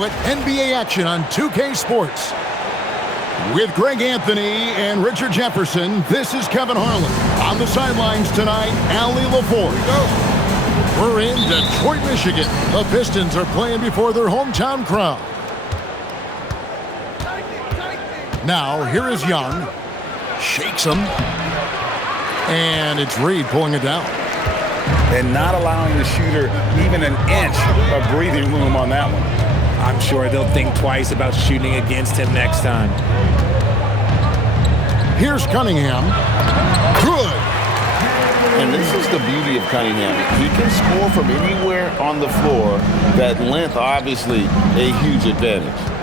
NBA action on 2K Sports. With Greg Anthony and Richard Jefferson, this is Kevin Harlan. On the sidelines tonight, Allie LaForge. We're in Detroit, Michigan. The Pistons are playing before their hometown crowd. Now, here is Young. Shakes him. And it's Reed pulling it down. And not allowing the shooter even an inch of breathing room on that one. I'm sure they'll think twice about shooting against him next time. Here's Cunningham. Good. And this is the beauty of Cunningham. He can score from anywhere on the floor. That length, obviously, a huge advantage.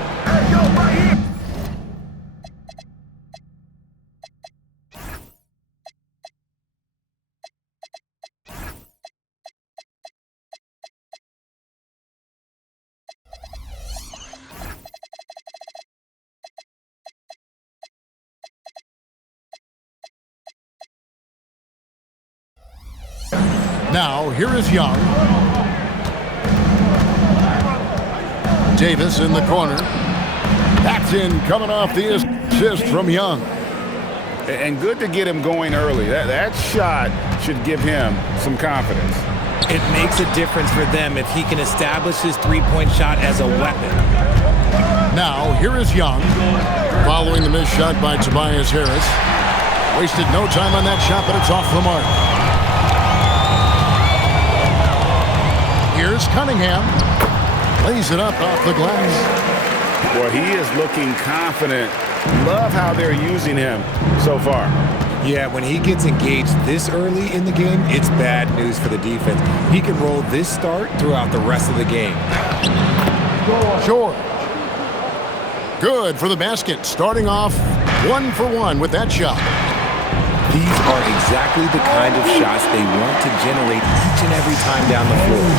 Now, here is Young. Davis in the corner. Paxton coming off the assist from Young. And good to get him going early. That shot should give him some confidence. It makes a difference for them if he can establish his three-point shot as a weapon. Now, here is Young. Following the missed shot by Tobias Harris. Wasted no time on that shot, but it's off the mark. Here's Cunningham. Lays it up off the glass. Boy, he is looking confident. Love how they're using him so far. Yeah, when he gets engaged this early in the game, it's bad news for the defense. He can roll this start throughout the rest of the game. George. Good for the basket. Starting off 1 for 1 with that shot. These are exactly the kind of shots they want to generate each and every time down the floor.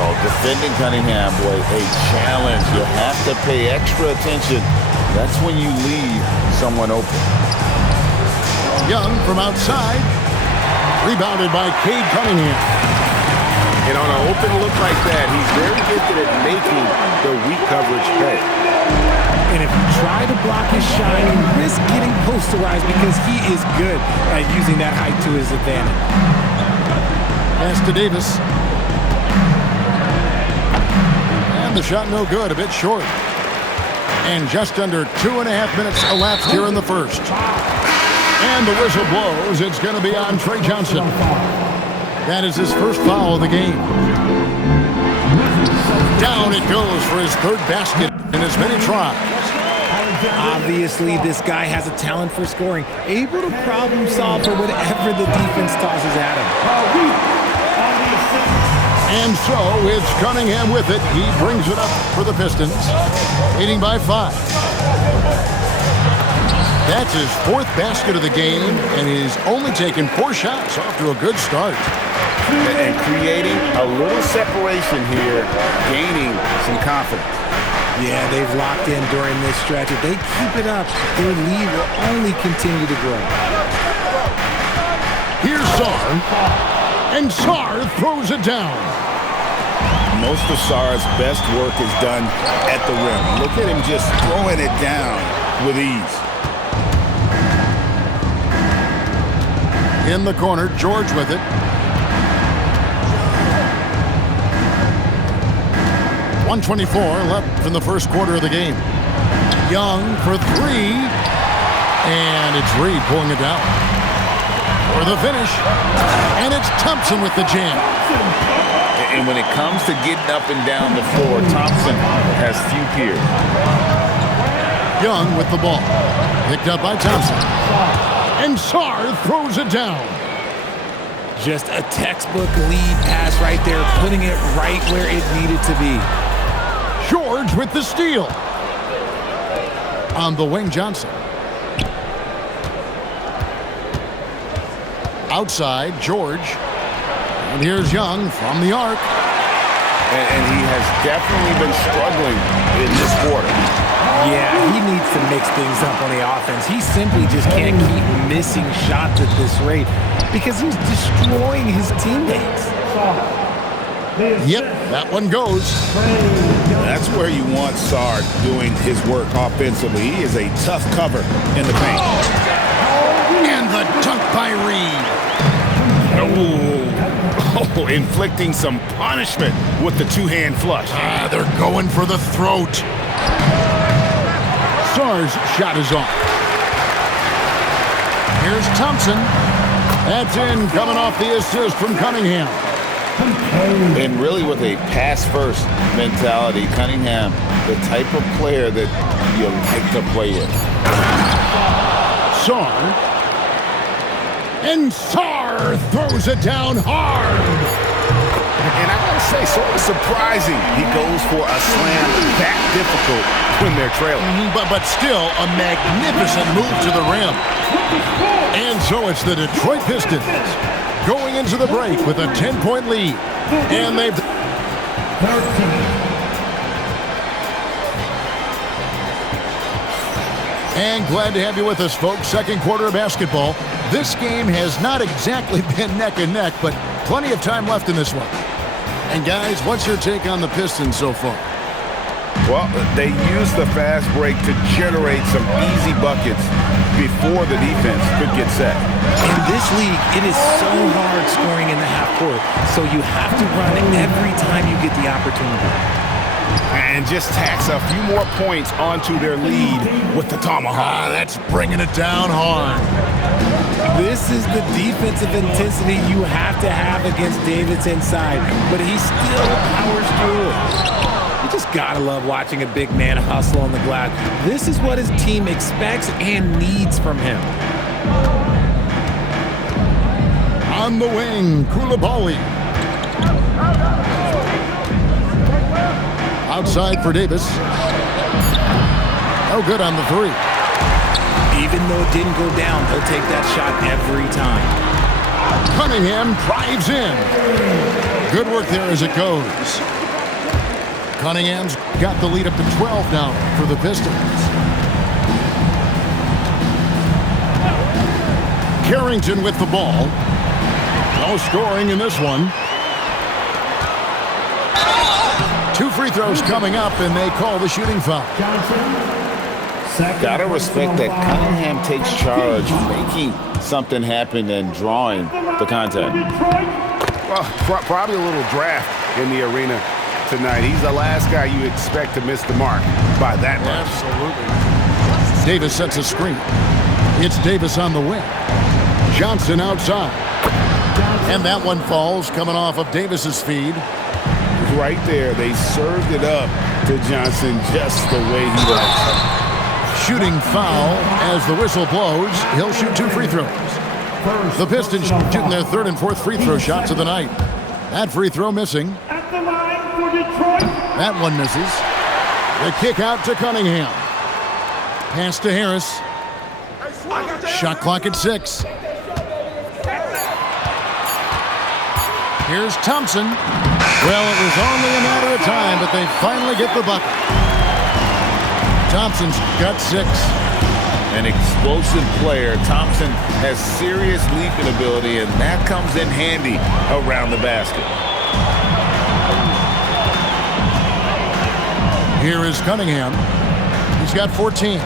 Oh, defending Cunningham, boy, a challenge. You have to pay extra attention. That's when you leave someone open. Young from outside. Rebounded by Cade Cunningham. And on an open look like that, he's very gifted at making the weak coverage pay. And if you try to block his shine, you risk getting posterized because he is good at using that height to his advantage. Pass to Davis. And the shot no good, a bit short. And just under 2.5 minutes elapsed here in the first. And the whistle blows. It's going to be on Trey Johnson. That is his first foul of the game. Down it goes for his third basket in as many tries. Obviously, this guy has a talent for scoring, able to problem solve for whatever the defense tosses at him. And so it's Cunningham with it. He brings it up for the Pistons, leading by 5. That's his 4th basket of the game, and he's only taken 4 shots. Off to a good start. And creating a little separation here, gaining some confidence. Yeah, they've locked in during this stretch. If they keep it up, their lead will only continue to grow. Here's Sarr, and Sarr throws it down. Most of Sarr's best work is done at the rim. Look at him just throwing it down with ease. In the corner, George with it. 1:24 left in the first quarter of the game. Young for 3. And it's Reed pulling it down. For the finish. And it's Thompson with the jam. And when it comes to getting up and down the floor, Thompson has few peers. Young with the ball. Picked up by Thompson. And Sarr throws it down. Just a textbook lead pass right there, putting it right where it needed to be. George with the steal. On the wing, Johnson. Outside, George. And here's Young from the arc. And he has definitely been struggling in this quarter. Yeah, he needs to mix things up on the offense. He simply just can't keep missing shots at this rate because he's destroying his teammates. Yep, that one goes. That's where you want Sard doing his work offensively. He is a tough cover in the paint. And the dunk by Reed. Oh, inflicting some punishment with the two-hand flush. They're going for the throat. Sar's shot is off. Here's Thompson. That's in, coming off the assist from Cunningham. And really with a pass-first mentality, Cunningham, the type of player that you like to play with. Sar. And Sar throws it down hard. And I gotta say, sort of surprising he goes for a slam that difficult when they're trailing. But still a magnificent move to the rim. And so it's the Detroit Pistons going into the break with a 10-point lead. And they've... 13. And glad to have you with us, folks. Second quarter of basketball. This game has not exactly been neck and neck, but plenty of time left in this one. And guys, what's your take on the Pistons so far? Well, they use the fast break to generate some easy buckets before the defense could get set. In this league, it is so hard scoring in the half court, so you have to run every time you get the opportunity. And just tax a few more points onto their lead with the tomahawk. That's bringing it down hard. This is the defensive intensity you have to have against Davis inside, but he still powers through it. You just gotta love watching a big man hustle on the glass. This is what his team expects and needs from him. On the wing, Koulibaly. Outside for Davis. No good on the three. Even though it didn't go down, he'll take that shot every time. Cunningham drives in. Good work there as it goes. Cunningham's got the lead up to 12 now for the Pistons. Carrington with the ball. No scoring in this one. 2 free throws coming up, and they call the shooting foul. Gotta respect that Cunningham takes charge, making something happen and drawing the contact. Well, probably a little draft in the arena tonight. He's the last guy you expect to miss the mark by that much. Absolutely. Davis sets a screen. It's Davis on the wing. Johnson outside. And that one falls, coming off of Davis's feed. Right there, they served it up to Johnson just the way he likes. Shooting foul as the whistle blows. He'll shoot 2 free throws. The Pistons shooting their 3rd and 4th free throw shots of the night. That free throw missing. At the line for Detroit. That one misses. The kick out to Cunningham. Pass to Harris. Shot clock at 6. Here's Thompson. Well, it was only a matter of time, but they finally get the bucket. Thompson's got 6. An explosive player. Thompson has serious leaping ability, and that comes in handy around the basket. Here is Cunningham. He's got 14.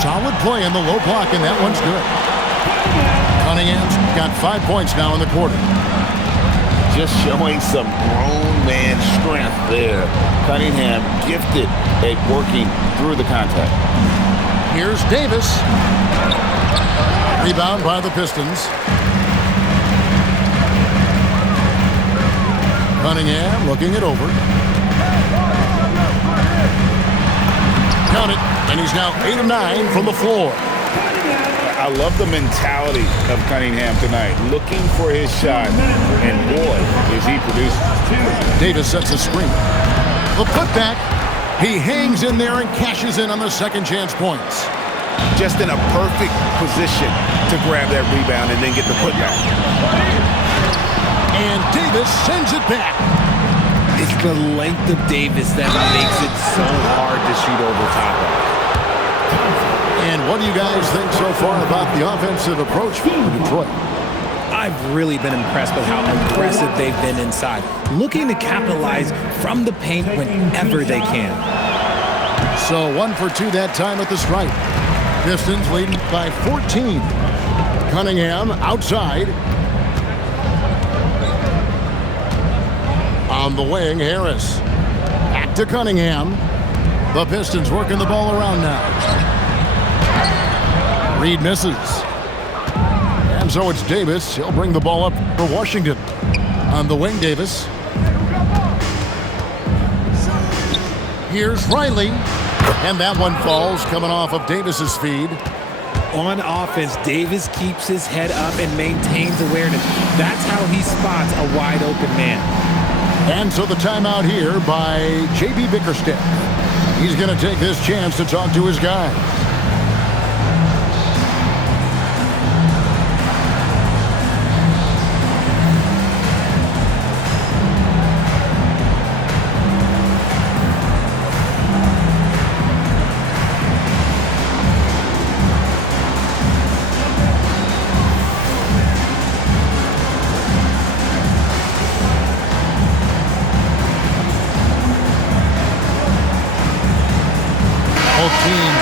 Solid play in the low block, and that one's good. Cunningham's got 5 points now in the quarter. Just showing some grown man strength there. Cunningham gifted at working through the contact. Here's Davis. Rebound by the Pistons. Cunningham looking it over. Count it, and he's now 8 of 9 from the floor. I love the mentality of Cunningham tonight, looking for his shot, and boy, is he producing. Davis sets a screen. The putback. He hangs in there and cashes in on the second chance points. Just in a perfect position to grab that rebound and then get the putback. And Davis sends it back. It's the length of Davis that makes it so hard to shoot over top of. And what do you guys think so far about the offensive approach for Detroit? I've really been impressed with how aggressive they've been inside, looking to capitalize from the paint whenever they can. So 1 for 2 that time at the stripe. Pistons leading by 14. Cunningham outside. On the wing, Harris. Back to Cunningham. The Pistons working the ball around now. Reed misses. And so it's Davis. He'll bring the ball up for Washington. On the wing, Davis. Here's Riley. And that one falls coming off of Davis's feed. On offense, Davis keeps his head up and maintains awareness. That's how he spots a wide open man. And so the timeout here by J.B. Bickerstaff. He's going to take this chance to talk to his guys.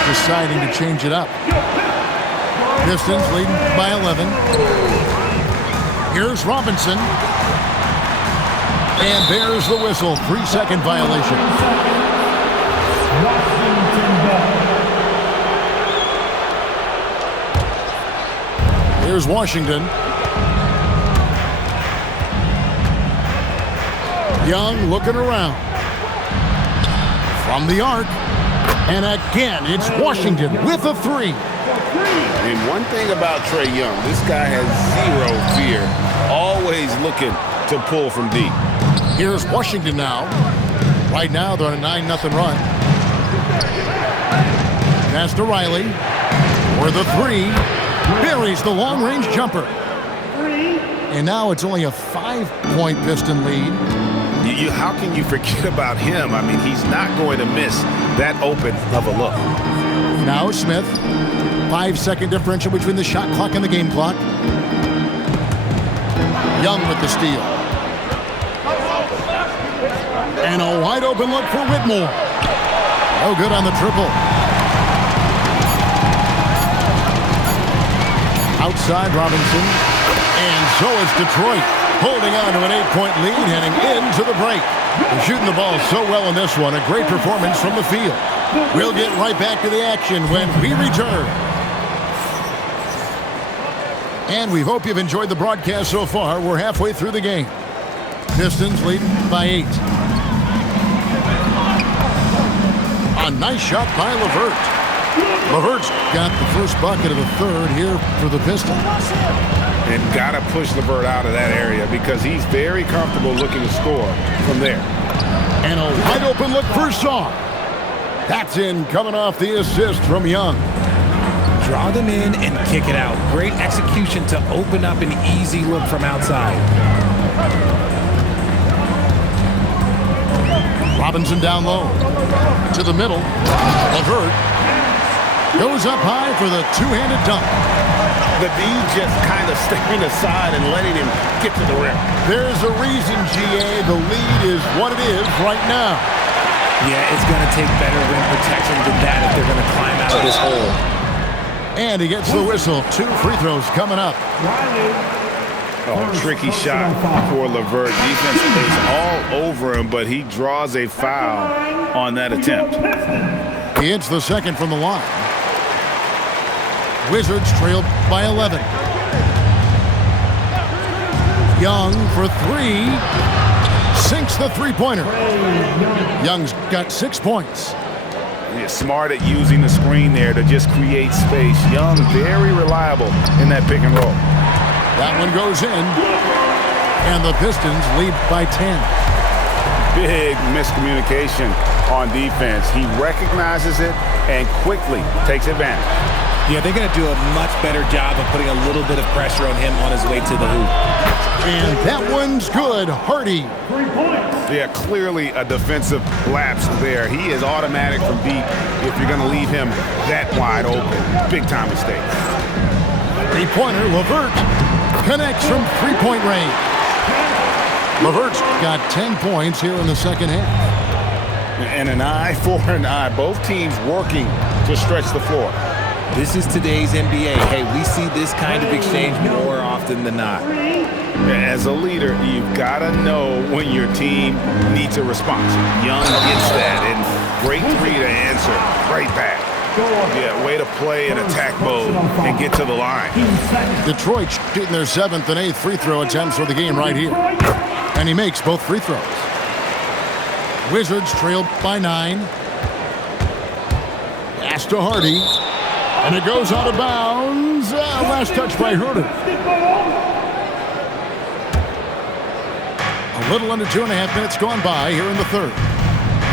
Deciding to change it up. Pistons leading by 11. Here's Robinson. And there's the whistle. 3-second violation. Here's Washington. Young looking around. From the arc. And again, it's Washington with a 3. And one thing about Trae Young, this guy has zero fear. Always looking to pull from deep. Here's Washington now. Right now, they're on a 9-0 run. Pass to Riley. For the 3. Buries the long-range jumper. And now it's only a 5-point Piston lead. How can you forget about him? I mean, he's not going to miss that open of a look. Now Smith. 5-second differential between the shot clock and the game clock. Young with the steal. And a wide open look for Whitmore. Oh, good on the triple. Outside Robinson. And so it's Detroit holding on to an 8-point lead heading into the break. They're shooting the ball so well in this one. A great performance from the field. We'll get right back to the action when we return. And we hope you've enjoyed the broadcast so far. We're halfway through the game. Pistons leading by 8. A nice shot by LeVert. LeVert's got the first bucket of the third here for the Pistons. And got to push LeVert out of that area because he's very comfortable looking to score from there. And a wide open look for Shaw. That's in, coming off the assist from Young. Draw them in and kick it out. Great execution to open up an easy look from outside. Robinson down low. To the middle. LeVert goes up high for the two-handed dunk. The D just kind of stepping aside and letting him get to the rim. There's a reason, GA. The lead is what it is right now. Yeah, it's going to take better rim protection than that if they're going to climb out of this hole. And he gets the whistle. 2 free throws coming up. Oh, tricky shot for LeVert. Defense is all over him, but he draws a foul on that attempt. He hits the second from the line. Wizards trailed by 11. Young for 3. Sinks the three-pointer. Young's got 6 points. He's smart at using the screen there to just create space. Young, very reliable in that pick and roll. That one goes in. And the Pistons lead by 10. Big miscommunication on defense. He recognizes it and quickly takes advantage. Yeah, they're going to do a much better job of putting a little bit of pressure on him on his way to the hoop. And that one's good. Hardy. Yeah, clearly a defensive lapse there. He is automatic from deep if you're going to leave him that wide open. Big time mistake. Three-pointer, LeVert. connects from three-point range. LeVert's got 10 points here in the second half. And an eye for an eye. Both teams working to stretch the floor. This is today's NBA. Hey, we see this kind of exchange more often than not. As a leader, you've got to know when your team needs a response. Young gets that, and great three to answer. Right back. Yeah, way to play in attack mode and get to the line. Detroit shooting their 7th and 8th free throw attempts for the game right here. And he makes both free throws. Wizards trailed by 9. Pass to Hardy. And it goes out of bounds. Last touch by Herter. A little under 2.5 minutes gone by here in the third.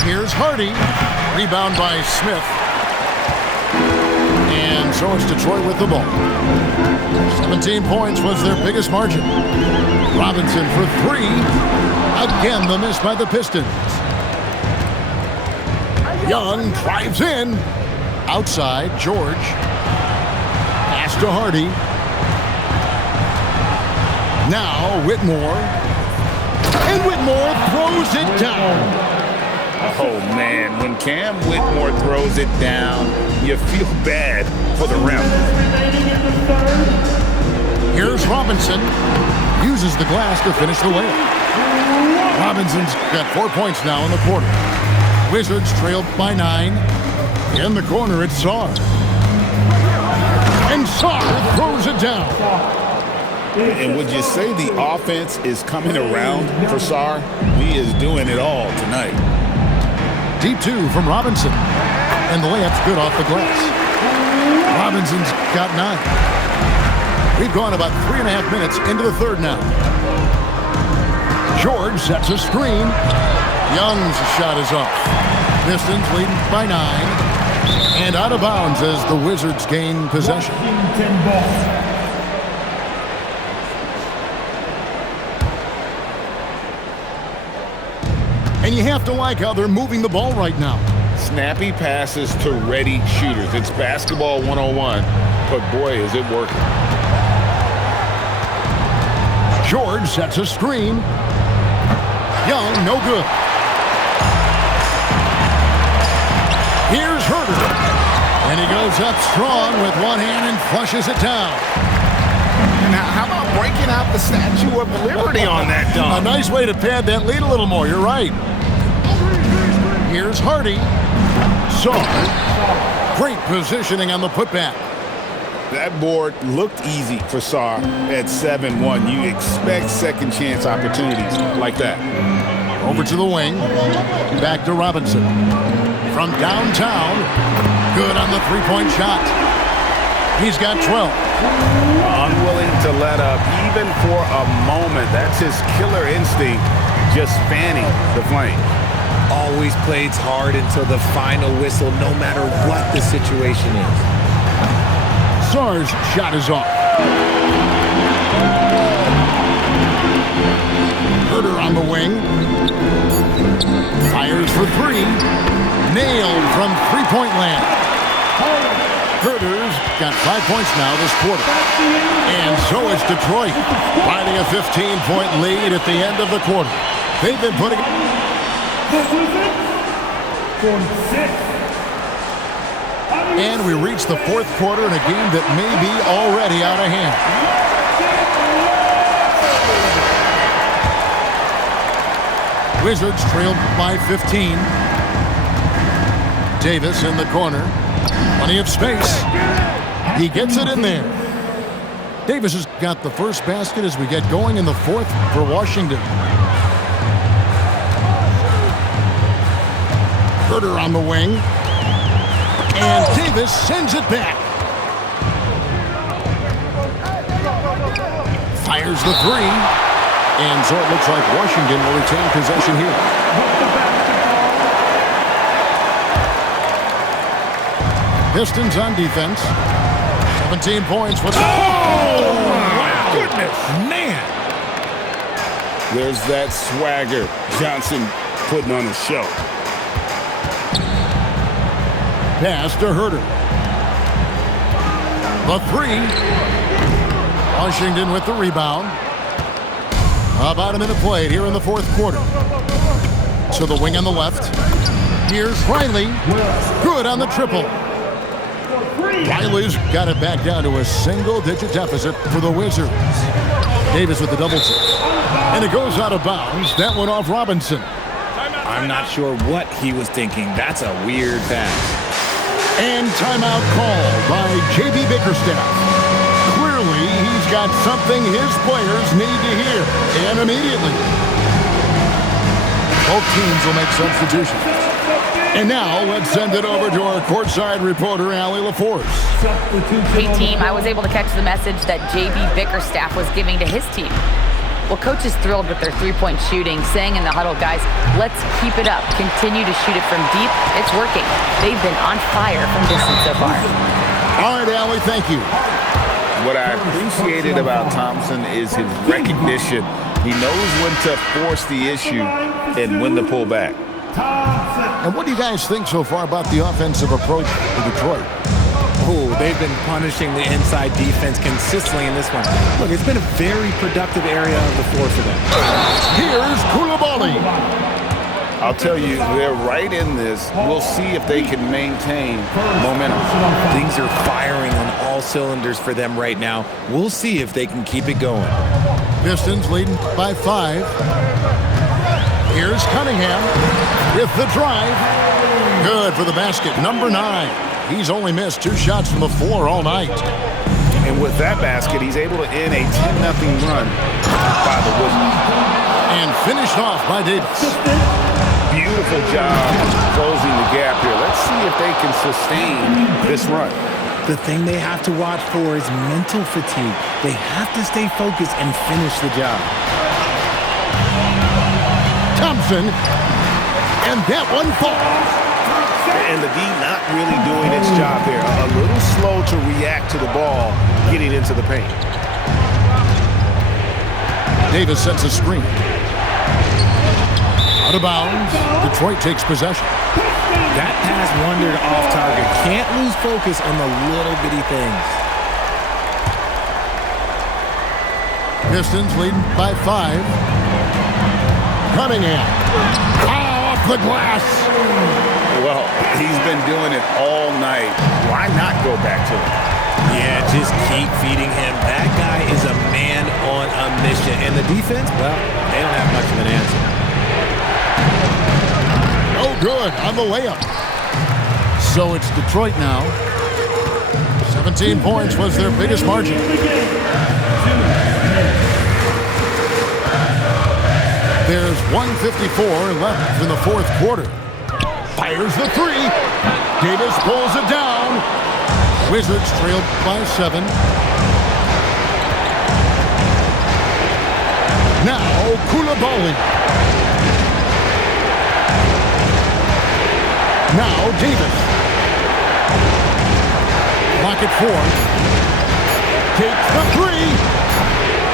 Here's Hardy. Rebound by Smith. And so it's Detroit with the ball. 17 points was their biggest margin. Robinson for 3. Again, the miss by the Pistons. Young drives in. Outside, George. Pass to Hardy. Now, Whitmore. And Whitmore throws it down. Oh, man. When Cam Whitmore throws it down, you feel bad for the rim. Here's Robinson. Uses the glass to finish the layup. Robinson's got 4 points now in the quarter. Wizards trailed by 9. In the corner, it's Sarr. And Sarr throws it down. And would you say the offense is coming around for Sarr? He is doing it all tonight. Deep 2 from Robinson. And the layup's good off the glass. Robinson's got 9. We've gone about 3.5 minutes into the third now. George sets a screen. Young's shot is off. Pistons leading by 9. And out of bounds as the Wizards gain possession. And you have to like how they're moving the ball right now. Snappy passes to ready shooters. It's basketball 101, but boy, is it working. George sets a screen. Young, no good. Here's Herter. And he goes up strong with one hand and flushes it down. Now, how about breaking out the Statue of Liberty on that dunk? A nice way to pad that lead a little more. You're right. Here's Hardy. Sarr. Great positioning on the putback. That board looked easy for Sarr at 7-1. You expect second chance opportunities like that. Over to the wing. Back to Robinson. From downtown. Good on the three-point shot. He's got 12. Unwilling to let up even for a moment. That's his killer instinct, just fanning the flame. Always plays hard until the final whistle, no matter what the situation is. Sarr's shot is off. Herter on the wing. Fires for 3. Nailed from three-point land. Herter's got 5 points now this quarter. And so is Detroit, riding a 15-point lead at the end of the quarter. They've been putting... And we reach the fourth quarter in a game that may be already out of hand. Wizards trailed by 15. Davis in the corner. Plenty of space. He gets it in there. Davis has got the first basket as we get going in the fourth for Washington. Herter on the wing. And Davis sends it back. Fires the 3. And so it looks like Washington will retain possession here. Pistons on defense. 17 points. Oh, my goodness. Man. There's that swagger. Johnson putting on a show. Pass to Herter. The 3. Washington with the rebound. About a minute played here in the fourth quarter. So the wing on the left. Here's Riley. Good on the triple. Riley's got it back down to a single-digit deficit for the Wizards. Davis with the double team. And it goes out of bounds. That went off Robinson. I'm not sure what he was thinking. That's a weird pass. And timeout called by J.B. Bickerstaff. Clearly, he's got something his players need to hear, and immediately. Both teams will make substitutions. And now, let's send it over to our courtside reporter, Allie LaForce. Hey, team, I was able to catch the message that J.B. Bickerstaff was giving to his team. Well, coach is thrilled with their three-point shooting, saying in the huddle, guys, let's keep it up. Continue to shoot it from deep. It's working. They've been on fire from distance so far. All right, Allie, thank you. What I appreciated about Thompson is his recognition. He knows when to force the issue and when to pull back. And what do you guys think so far about the offensive approach for Detroit? Oh, they've been punishing the inside defense consistently in this one. Look, it's been a very productive area of the floor for them. Here's Koulibaly. I'll tell you, they're right in this. We'll see if they can maintain momentum. Things are firing on all cylinders for them right now. We'll see if they can keep it going. Pistons leading by 5. Here's Cunningham with the drive. Good for the basket, number 9. He's only missed 2 shots from the floor all night. And with that basket, he's able to end a 10-0 run by the Wizards. And finished off by Davis. Beautiful job closing the gap here. Let's see if they can sustain this run. The thing they have to watch for is mental fatigue. They have to stay focused and finish the job. Thompson. And that one falls. And the D not really doing its job there. A little slow to react to the ball getting into the paint. Davis sets a screen. Out of bounds. Detroit takes possession. That pass wandered off target. Can't lose focus on the little bitty things. Pistons leading by 5. Cunningham. Off the glass. Well, he's been doing it all night. Why not go back to him? Yeah, just keep feeding him. That guy is a man on a mission. And the defense, well, they don't have much of an answer. Oh, good on the layup. So it's Detroit now. 17 points was their biggest margin. There's 1:54 left in the fourth quarter. Fires the 3. Davis pulls it down. Wizards trailed by 7. Now Koulibaly. Now Davis. Lock it 4. Takes the 3.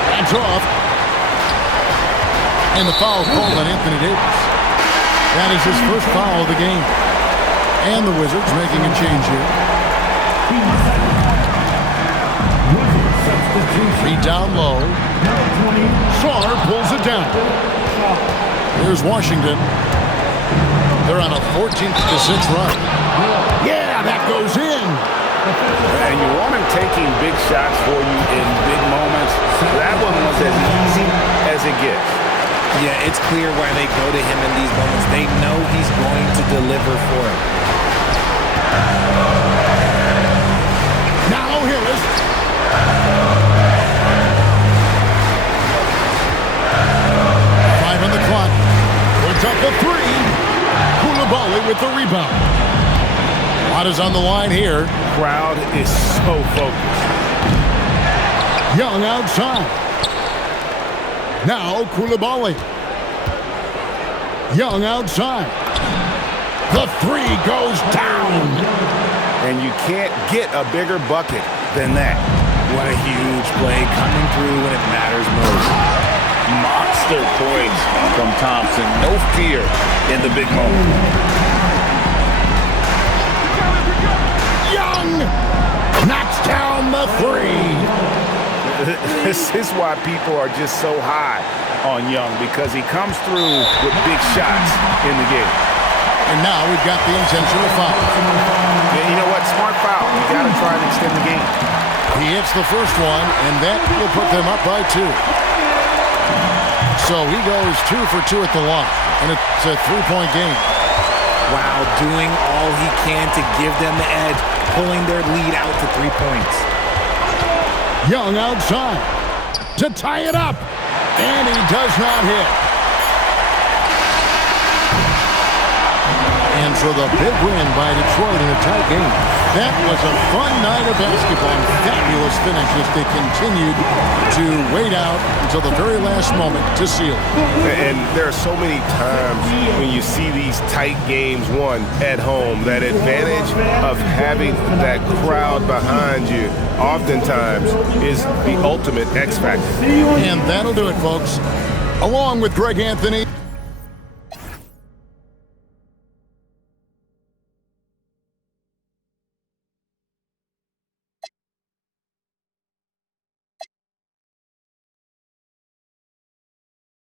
That's off. And the foul called on Anthony Davis. That is his first foul of the game. And the Wizards making a change here. Feet down low. Sarr pulls it down. Here's Washington. They're on a 14-6 run. Yeah, that goes in. And you want him taking big shots for you in big moments. That one was as easy as it gets. Yeah, it's clear why they go to him in these moments. They know he's going to deliver for him. Now Harris. Five on the clock. Puts up the 3. Koulibaly with the rebound. A lot is on the line here. Crowd is so focused. Young outside. Now Koulibaly. Young outside. The 3 goes down. And you can't get a bigger bucket than that. What a huge play coming through when it matters most. Monster points from Thompson. No fear in the big moment. Young knocks down the 3. This is why people are just so high on Young, because he comes through with big shots in the game. And now we've got the intentional foul. Yeah, you know what? Smart foul. You got to try and extend the game. He hits the first one, and that will put them up by 2. So he goes 2 for 2 at the line, and it's a 3-point game. Wow, doing all he can to give them the edge, pulling their lead out to 3 points. Young outside to tie it up, and he does not hit. And so the big win by Detroit in a tight game. That was a fun night of basketball and fabulous finish as they continued to wait out until the very last moment to seal. And there are so many times when you see these tight games won at home, that advantage of having that crowd behind you oftentimes is the ultimate X factor. And that'll do it, folks. Along with Greg Anthony.